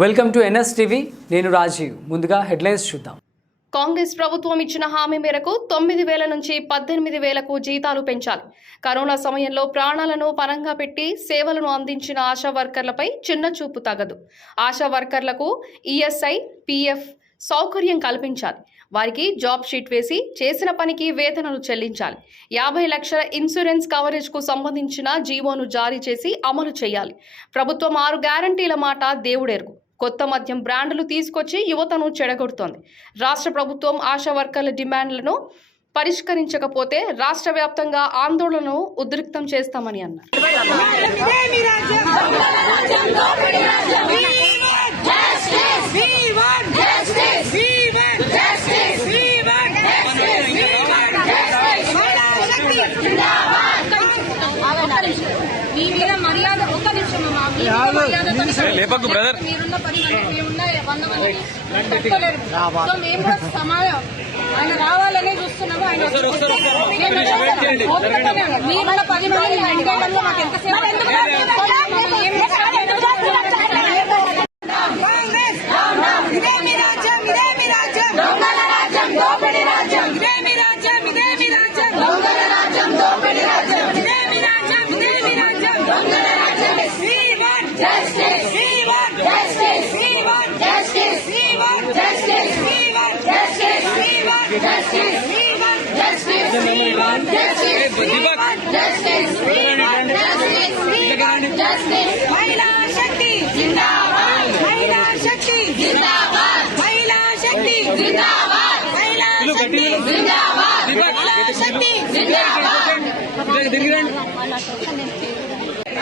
Welcome to NS TV. నేను రాజీవ్. ముందుగా headlines చూద్దాం. కాంగ్రెస్ ప్రభుత్వం ఇచ్చిన హామీ మేరకు తొమ్మిది వేల నుంచి పద్దెనిమిది వేలకు జీతాలు పెంచాలి. కరోనా సమయంలో ప్రాణాలను పరంగా పెట్టి సేవలను అందించిన ఆశా వర్కర్లపై చిన్న చూపు తగదు. ఆశా వర్కర్లకు ఈఎస్ఐ పిఎఫ్ సౌకర్యం కల్పించాలి. వారికి జాబ్ షీట్ వేసి చేసిన పనికి వేతనలు చెల్లించాలి. యాభై లక్షల ఇన్సూరెన్స్ కవరేజ్కు సంబంధించిన జీవోను జారీ చేసి అమలు చేయాలి. ప్రభుత్వం ఆరు గ్యారంటీల మాట దేవుడెరుగు కొత్త మద్యం బ్రాండ్లు తీసుకొచ్చి యువతను చెడగొడుతోంది. రాష్ట్ర ప్రభుత్వం ఆశా వర్కర్ల డిమాండ్లను పరిష్కరించకపోతే రాష్ట్ర వ్యాప్తంగా ఆందోళనను ఉద్రిక్తం చేస్తామని అన్నారు. లేపకు బ్రదర్ మీరున్న సో మేము కూడా ఆయన రావాలనే చూస్తున్నాము ఆయన మీరు పది మంది మాకు justice, justice, justice, justice, justice, justice, महिला शक्ति जिंदाबाद महिला शक्ति जिंदाबाद महिला शक्ति जिंदाबाद महिला शक्ति जिंदाबाद महिला शक्ति जिंदाबाद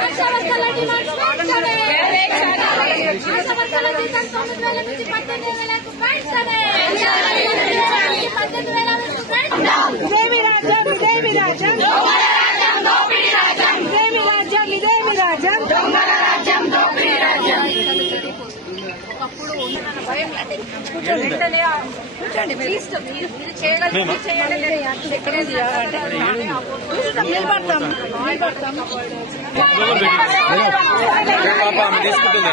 आशा वर्कर्स डिमांड्स ಮಾಡ್ತಾರೆ ಆಶಾ ವರ್ಕರ್ಸ್ ಸಂಸ್ಥೆ ಮೇಲೆ ಪ್ರತಿಭಟನೆ ಮೇಲೆ ಮಾಡ್ತಾರೆ ఇదేమి రాజ్యం ఇదేమి రాజ్యం ఇదేమి రాజ్యం ఇదేమి రాజ్యం నిలబడతాం నిలబడతాం తీసుకుంటుంది